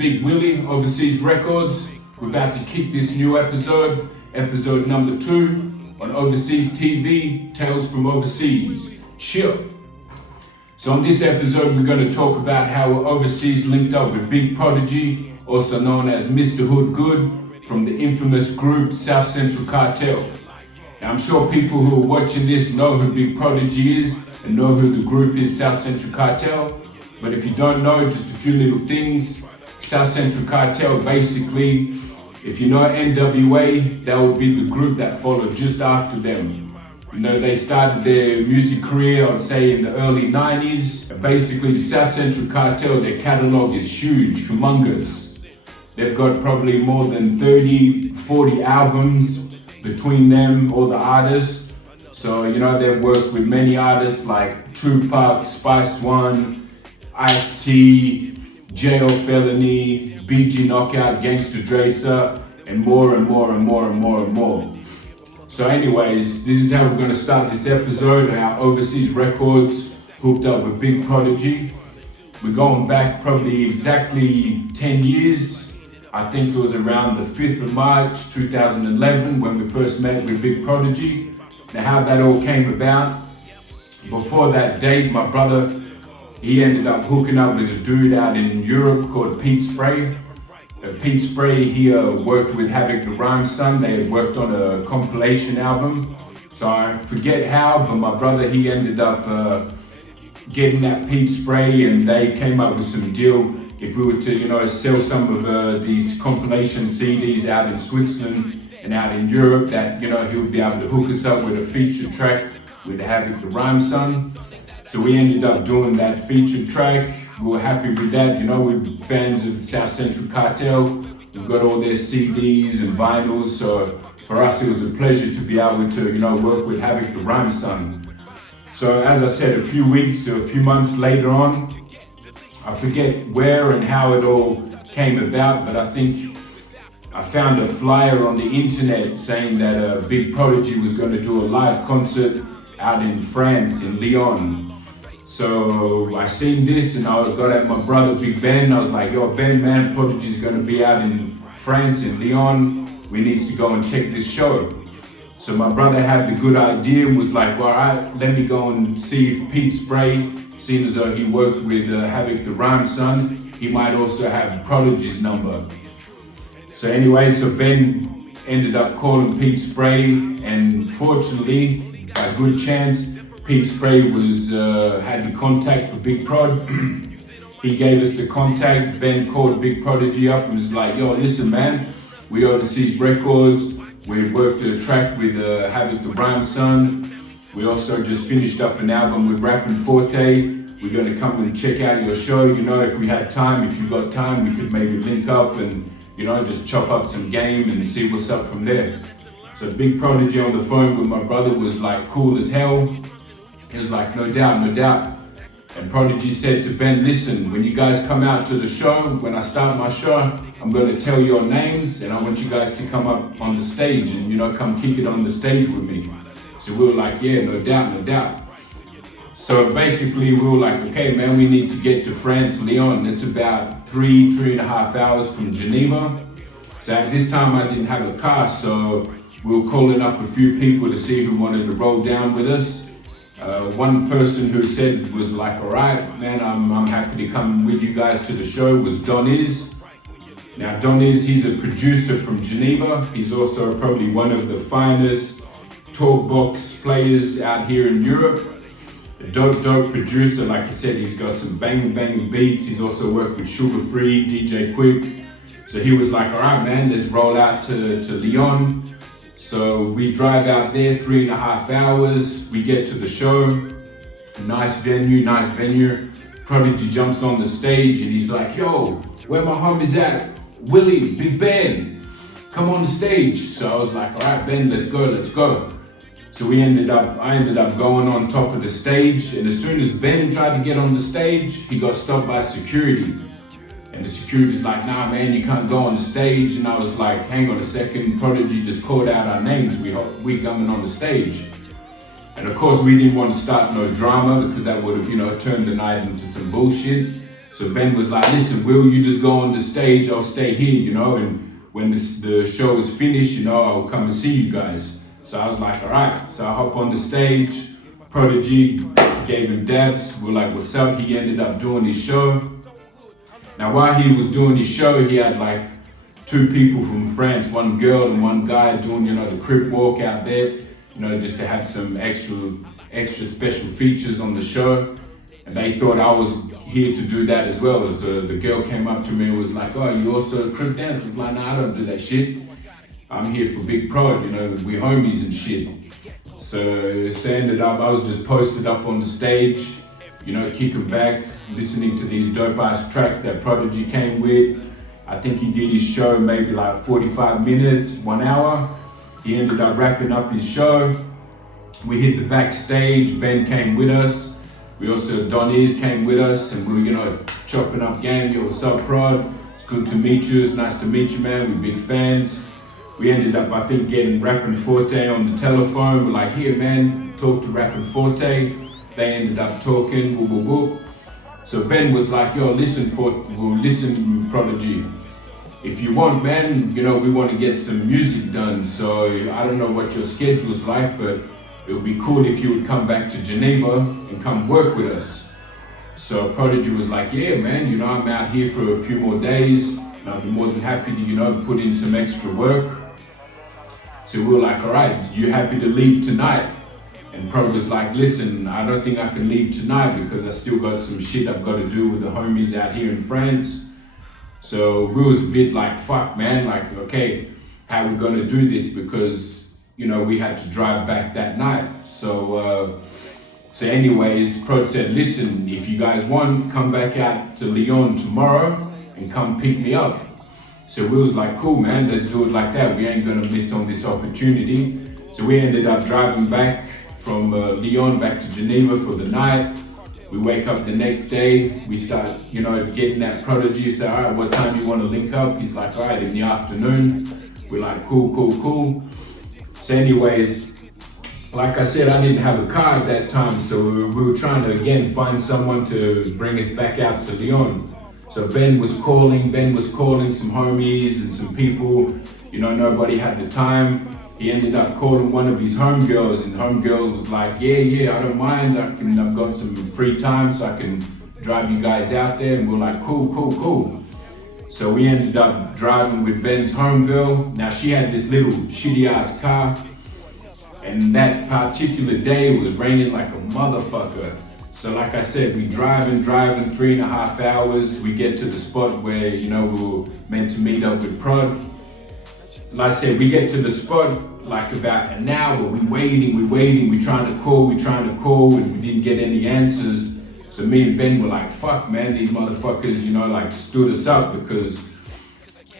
Big Willie, Ovaseaz Records. We're about to kick this new episode number 2 on Ovaseaz TV, Tales from Overseas. Chill. So on this episode, we're going to talk about how Ovaseaz linked up with Big Prodeje, also known as Mr. Hood Good, from the infamous group South Central CARTEL. Now I'm sure people who are watching this know who Big Prodeje is and know who the group is, South Central CARTEL. But if you don't know, just a few little things. South Central CARTEL, basically, if you know NWA, that would be the group that followed just after them. You know, they started their music career, I'd say, in the early 90s. Basically, the South Central CARTEL, their catalog is huge, humongous. They've got probably more than 30, 40 albums between them, all the artists. So, you know, they've worked with many artists like Tupac, Spice One, Ice-T, J.O. Felony, BG Knockout, Gangsta Dracer, and more and more and more and more and more. So anyways, this is how we're going to start this episode, how Ovaseaz Records hooked up with Big Prodeje. We're going back probably exactly 10 years. I think it was around the 5th of March 2011 when we first met with Big Prodeje. Now how that all came about, before that date, my brother, he ended up hooking up with a dude out in Europe called Pete Spray. Pete Spray, he worked with Havoc the Rhyme Son. They had worked on a compilation album. So I forget how, but my brother, he ended up getting that Pete Spray, and they came up with some deal. If we were to, you know, sell some of these compilation CDs out in Switzerland and out in Europe, that, you know, he would be able to hook us up with a featured track with Havoc the Rhyme Son. So we ended up doing that featured track. We were happy with that. You know, we're fans of South Central CARTEL. We've got all their CDs and vinyls. So for us, it was a pleasure to be able to, you know, work with Havoc the Rhyme Son. So as I said, a few weeks or a few months later on, I forget where and how it all came about, but I think I found a flyer on the internet saying that Big Prodeje was going to do a live concert out in France, in Lyon. So I seen this and I got at my brother Big Ben. I was like, yo, Ben, man, Prodeje's gonna be out in France, in Lyon. We need to go and check this show. So my brother had the good idea and was like, well, all right, let me go and see if Pete Spray, seeing as though he worked with Havoc the Rhyme Son, he might also have Prodeje's number. So anyway, so Ben ended up calling Pete Spray, and fortunately, by good chance, Pete Spray was had the contact for Big Prod. He gave us the contact. Ben called Big Prodeje up and was like, yo, listen, man, we Ovaseaz Records. We worked a track with Havoc the Rhyme Son. We also just finished up an album with Rappin' Forte. We're going to come and check out your show. You know, if we had time, if you got time, we could maybe link up and, you know, just chop up some game and see what's up from there. So Big Prodeje on the phone with my brother was like cool as hell. He was like, no doubt, no doubt. And Prodeje said to Ben, listen, when you guys come out to the show, when I start my show, I'm going to tell your names and I want you guys to come up on the stage and, you know, come kick it on the stage with me. So we were like, yeah, no doubt, no doubt. So basically we were like, okay, man, we need to get to France, Lyon. It's about 3.5 hours from Geneva. So at this time I didn't have a car, so we were calling up a few people to see who wanted to roll down with us. One person who said was like, all right, man, I'm happy to come with you guys to the show was Don Is. Now Don Is, he's a producer from Geneva. He's also probably one of the finest talkbox players out here in Europe. A dope producer, like I said, he's got some bang beats. He's also worked with Sugar Free, DJ Quick. So he was like, all right, man, let's roll out to Lyon. So we drive out there, 3.5 hours. We get to the show. Nice venue. Prodeje jumps on the stage and he's like, yo, where my homies at? Willie, Big Ben, come on the stage. So I was like, all right, Ben, let's go. So I ended up going on top of the stage, and as soon as Ben tried to get on the stage, he got stopped by security. And the security's like, nah, man, you can't go on the stage. And I was like, hang on a second, Prodeje just called out our names. We coming on the stage. And of course, we didn't want to start no drama because that would have, you know, turned the night into some bullshit. So Ben was like, listen, Will, you just go on the stage, I'll stay here, you know, and when the show is finished, you know, I'll come and see you guys. So I was like, all right. So I hop on the stage, Prodeje gave him dabs, we're like, what's up? He ended up doing his show. Now while he was doing his show, he had like 2 people from France, 1 girl and 1 guy doing, you know, the crip walk out there, you know, just to have some extra special features on the show. And they thought I was here to do that as well. So the girl came up to me and was like, oh, you also a crip dancer? I was like, nah, I don't do that shit. I'm here for Big Prod, you know, we homies and shit. So ended up, I was just posted up on the stage, you know, kicking back, listening to these dope ass tracks that Prodeje came with. I think he did his show maybe like 45 minutes, 1 hour. He ended up wrapping up his show. We hit the backstage, Ben came with us. We also, Donnie's came with us, and we were, you know, chopping up game. Yo, what's up, Prod? It's good to meet you, it's nice to meet you, man, we're big fans. We ended up, I think, getting Rappin' Forte on the telephone. We're like, here, man, talk to Rappin' Forte. They ended up talking, whoop, whoop, whoop. So Ben was like, yo, listen, Prodeje. If you want, man, you know, we want to get some music done. So I don't know what your schedule's like, but it would be cool if you would come back to Geneva and come work with us. So Prodeje was like, yeah, man, you know, I'm out here for a few more days, and I'll be more than happy to, you know, put in some extra work. So we were like, all right, you happy to leave tonight? And Pro was like, listen, I don't think I can leave tonight because I still got some shit I've got to do with the homies out here in France. So we was a bit like, fuck, man, like, okay, how we gonna do this? Because, you know, we had to drive back that night. So anyways, Pro said, listen, if you guys want, come back out to Lyon tomorrow and come pick me up. So we was like, cool, man, let's do it like that. We ain't gonna miss on this opportunity. So we ended up driving back from Lyon back to Geneva for the night. We wake up the next day, we start, you know, getting that Prodeje. Say, all right, what time you want to link up? He's like, all right, in the afternoon. We're like, cool. So anyways, like I said, I didn't have a car at that time, so we were trying to, again, find someone to bring us back out to Lyon. So Ben was calling some homies and some people, you know, nobody had the time. He ended up calling one of his homegirls, and homegirl was like, yeah, I don't mind, I've got some free time so I can drive you guys out there. And we're like, cool. So we ended up driving with Ben's homegirl. Now she had this little shitty ass car, and that particular day it was raining like a motherfucker. So like I said, we driving 3.5 hours. We get to the spot where, you know, we were meant to meet up with Prod. Like I said, we get to the spot like about an hour. We waiting. We trying to call, and we didn't get any answers. So me and Ben were like, fuck, man, these motherfuckers, you know, like stood us up because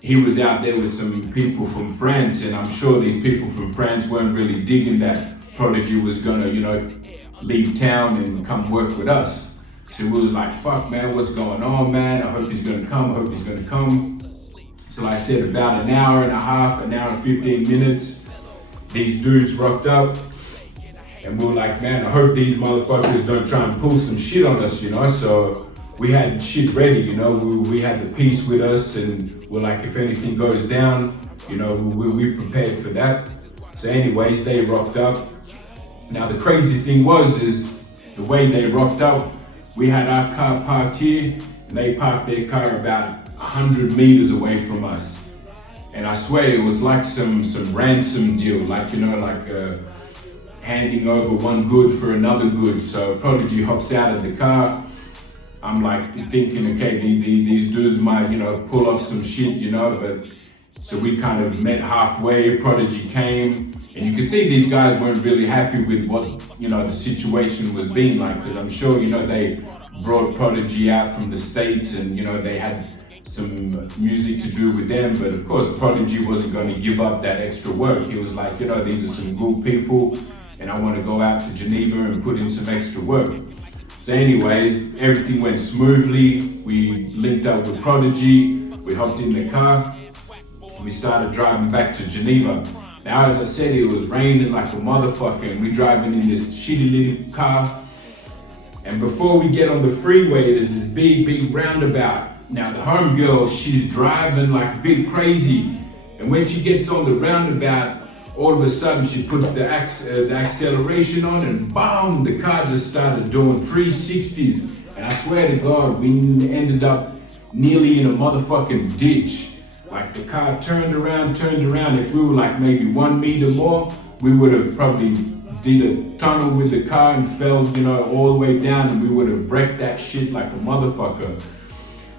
he was out there with some people from France, and I'm sure these people from France weren't really digging that Prodeje was gonna, you know, leave town and come work with us. So we was like, fuck, man, what's going on, man? I hope he's gonna come. So like I said, about an hour and 15 minutes, these dudes rocked up, and we were like, man, I hope these motherfuckers don't try and pull some shit on us, you know? So we had shit ready, you know? We had the piece with us, and we're like, if anything goes down, you know, we prepared for that. So anyways, they rocked up. Now the crazy thing is the way they rocked up, we had our car parked here, and they parked their car about 100 meters away from us. And I swear it was like some ransom deal, like, you know, like handing over one good for another good. So Prodeje hops out of the car. I'm like thinking, okay, these dudes might, you know, pull off some shit, you know, but so we kind of met halfway. Prodeje came, and you could see these guys weren't really happy with what, you know, the situation was being like, because I'm sure, you know, they brought Prodeje out from the States, and, you know, they had some music to do with them, but of course Prodeje wasn't going to give up that extra work. He was like, you know, these are some good people, and I want to go out to Geneva and put in some extra work. So anyways, everything went smoothly. We linked up with Prodeje, we hopped in the car, we started driving back to Geneva. Now, as I said, it was raining like a motherfucker, and we driving in this shitty little car. And before we get on the freeway, there's this big roundabout. Now the homegirl, she's driving like a bit crazy. And when she gets on the roundabout, all of a sudden she puts the acceleration on and boom, the car just started doing 360s. And I swear to God, we ended up nearly in a motherfucking ditch. Like the car turned around. If we were like maybe 1 meter more, we would have probably did a tunnel with the car and fell, all the way down, and we would have wrecked that shit like a motherfucker.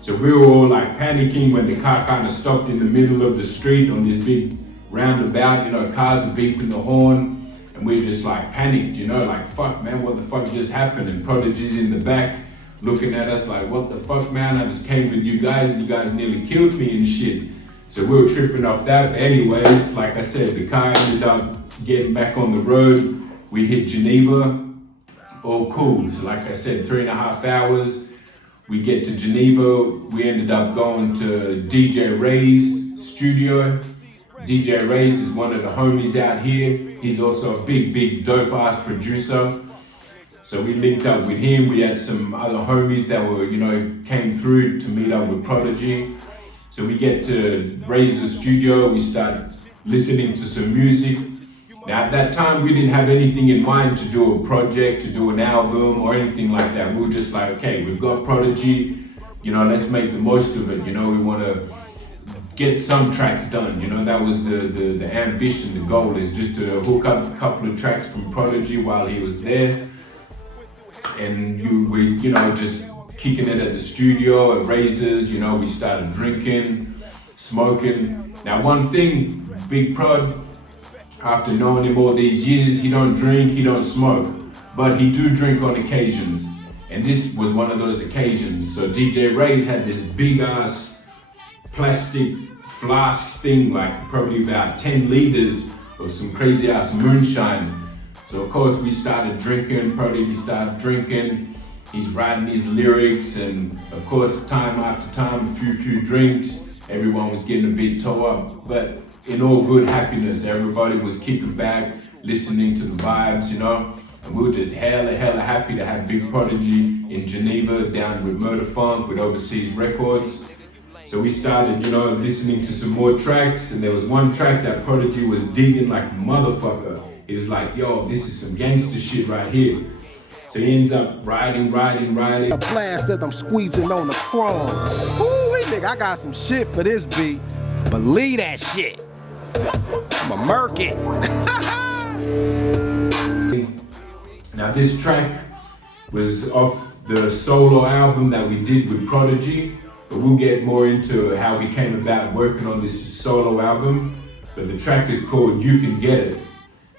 So we were all like panicking when the car kind of stopped in the middle of the street on this big roundabout, cars are beeping the horn, and we're just like panicked, like fuck man, what the fuck just happened? And Prodeje's in the back looking at us like, what the fuck man, I just came with you guys and you guys nearly killed me and shit. So we were tripping off that, but anyways, like I said, the car ended up getting back on the road. We hit Geneva, all cool. So like I said, 3.5 hours, we get to Geneva. We ended up going to DJ Ray's studio. DJ Ray's is one of the homies out here. He's also a big dope ass producer. So we linked up with him. We had some other homies that were, came through to meet up with Prodeje. So we get to Ray's studio. We start listening to some music. Now at that time, we didn't have anything in mind to do a project, to do an album or anything like that. We were just like, okay, we've got Prodeje, let's make the most of it. We want to get some tracks done. That was the ambition, the goal is just to hook up a couple of tracks from Prodeje while he was there. And we just kicking it at the studio, at Razors, we started drinking, smoking. Now one thing, Big Prod, after knowing him all these years, he don't drink, he don't smoke, but he do drink on occasions. And this was one of those occasions. So DJ Ray's had this big ass plastic flask thing, like probably about 10 liters of some crazy ass moonshine. So of course we started drinking, Prodeje started drinking, he's writing his lyrics, and of course time after time, a few drinks, everyone was getting a bit toe up, but in all good happiness, everybody was kicking back, listening to the vibes, and we were just hella happy to have Big Prodeje in Geneva, down with Murder Funk, with Ovaseaz Records. So we started, listening to some more tracks, and there was one track that Prodeje was digging like a motherfucker. He was like, yo, this is some gangster shit right here. So he ends up writing. A blast that I'm squeezing on the chrome. Ooh, nigga, I got some shit for this beat. Believe that shit. I'ma murk it. Now this track was off the solo album that we did with Prodeje, but we'll get more into how we came about working on this solo album. But the track is called You Can Get It.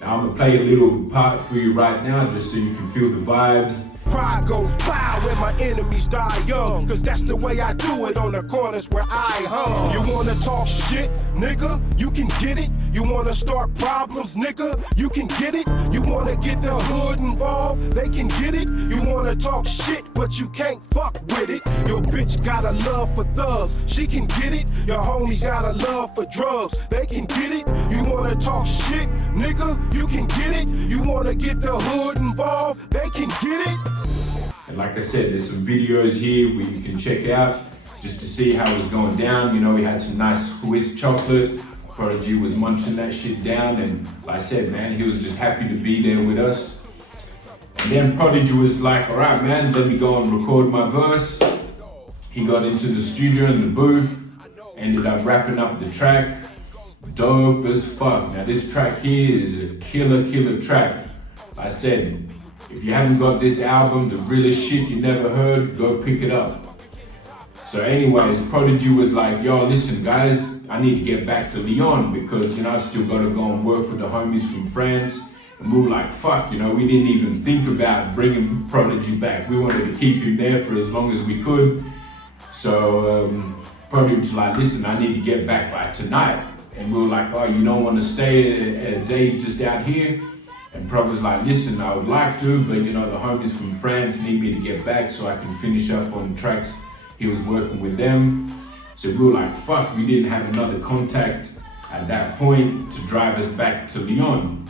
Now I'm gonna play a little part for you right now just so you can feel the vibes. Pride goes by when my enemies die young, cause that's the way I do it on the corners where I hung. You wanna talk shit, nigga? You can get it. You wanna start problems, nigga? You can get it. You wanna get the hood involved? They can get it. You wanna talk shit, but you can't fuck with it. Your bitch got a love for thugs, she can get it. Your homies got a love for drugs, they can get it. You wanna talk shit, nigga? You can get it. You wanna get the hood involved? They can get it. And like I said, there's some videos here where you can check out just to see how it was going down. We had some nice Swiss chocolate. Prodeje was munching that shit down, and like I said, man, he was just happy to be there with us. And then Prodeje was like, all right, man, let me go and record my verse. He got into the studio in the booth, ended up wrapping up the track. Dope as fuck. Now this track here is a killer track. Like I said, if you haven't got this album, the realest shit you never heard, go pick it up. So anyways, Prodeje was like, yo, listen guys, I need to get back to Lyon because, I still got to go and work with the homies from France. And we were like, fuck, we didn't even think about bringing Prodeje back. We wanted to keep him there for as long as we could. So Prodeje was like, listen, I need to get back by tonight. And we were like, oh, you don't want to stay a day just out here? And Prod was like, listen, I would like to, but the homies from France need me to get back so I can finish up on tracks he was working with them. So we were like, fuck, we didn't have another contact at that point to drive us back to Lyon.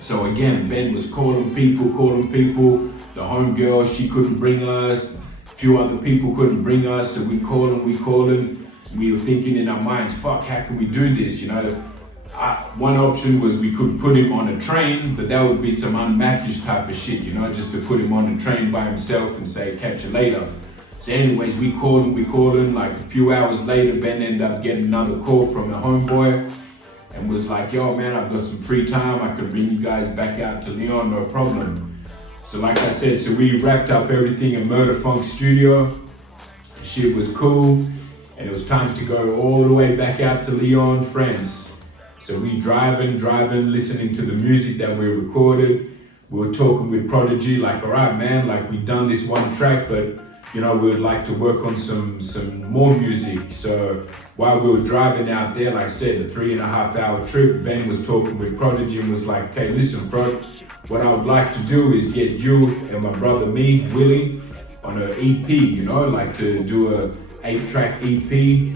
So again, Ben was calling people. the homegirl, she couldn't bring us. A few other people couldn't bring us, so we called them. We were thinking in our minds, fuck, how can we do this, you know? One option was we could put him on a train, but that would be some unmackish type of shit, you know, just to put him on a train by himself and say, catch you later. So anyways, we called him, like a few hours later, Ben ended up getting another call from a homeboy and was like, yo man, I've got some free time, I can bring you guys back out to Leon, no problem. So like I said, so we wrapped up everything in Murder Funk Studio. Shit was cool, and it was time to go all the way back out to Leon, France. So we driving, listening to the music that we recorded. We were talking with Prodeje, like, all right, man, like we done this one track, but you know, we would like to work on some more music. So while we were driving out there, like I said, a 3.5 hour trip, Ben was talking with Prodeje and was like, okay, listen, bro, what I would like to do is get you and my brother, me, Willie, on an EP, you know, like to do a 8-track EP.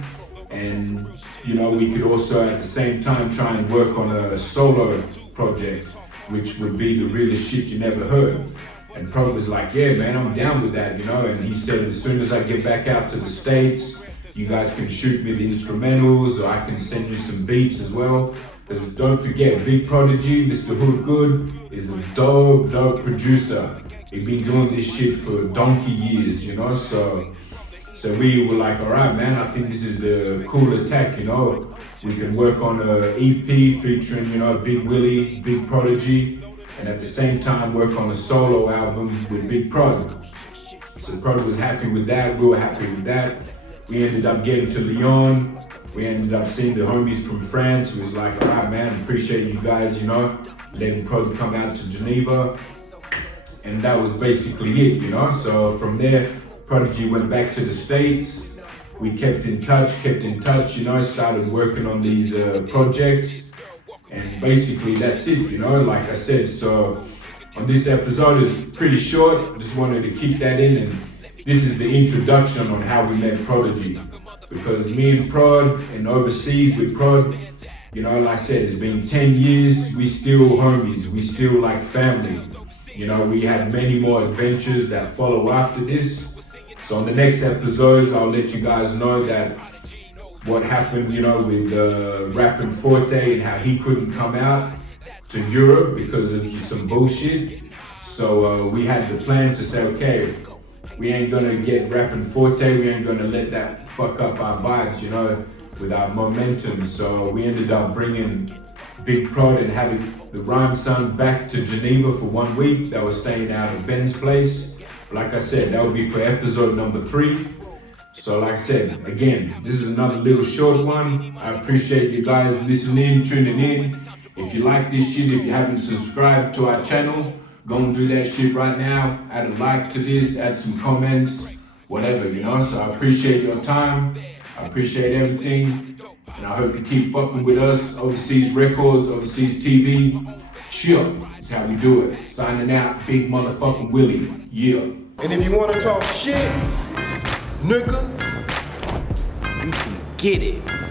And, you know, we could also at the same time try and work on a solo project, which would be the realest shit you never heard. And Pro was like, yeah, man, I'm down with that, you know. And he said, as soon as I get back out to the States, you guys can shoot me the instrumentals, or I can send you some beats as well. Because don't forget, Big Prodeje, Mr. Hood Good, is a dope producer. He's been doing this shit for donkey years, you know. So we were like, all right, man, I think this is the cool attack, you know. We can work on an EP featuring, you know, Big Willie, Big Prodeje, and at the same time work on a solo album with Big Prod. So Prod was happy with that, we were happy with that. We ended up getting to Lyon. We ended up seeing the homies from France. It was like, all right, man, appreciate you guys, you know, letting Prod come out to Geneva. And that was basically it, you know. So from there, Prodeje went back to the States. We kept in touch, you know, started working on these projects. And basically that's it, you know, like I said. So on this episode is pretty short. Just wanted to keep that in, and this is the introduction on how we met Prodeje. Because me and Prod and Ovaseaz with Prod, you know, like I said, it's been 10 years. We still homies, we still like family. You know, we had many more adventures that follow after this. So on the next episodes, I'll let you guys know that what happened, you know, with Rappin' Forte and how he couldn't come out to Europe because of some bullshit. So we had the plan to say, okay, we ain't gonna get Rappin' Forte, we ain't gonna let that fuck up our vibes, you know, with our momentum. So we ended up bringing Big Prod and having the Rhyme Son back to Geneva for 1 week. They were staying out at Ben's place. Like I said, that would be for episode number 3. So like I said, again, this is another little short one. I appreciate you guys listening, tuning in. If you like this shit, if you haven't subscribed to our channel, go and do that shit right now. Add a like to this, add some comments, whatever, you know. So I appreciate your time. I appreciate everything. And I hope you keep fucking with us. Ovaseaz Records, Ovaseaz TV. Chill. That's how we do it. Signing out, big motherfucking Willie. Yeah. And if you want to talk shit, nigga, you can get it.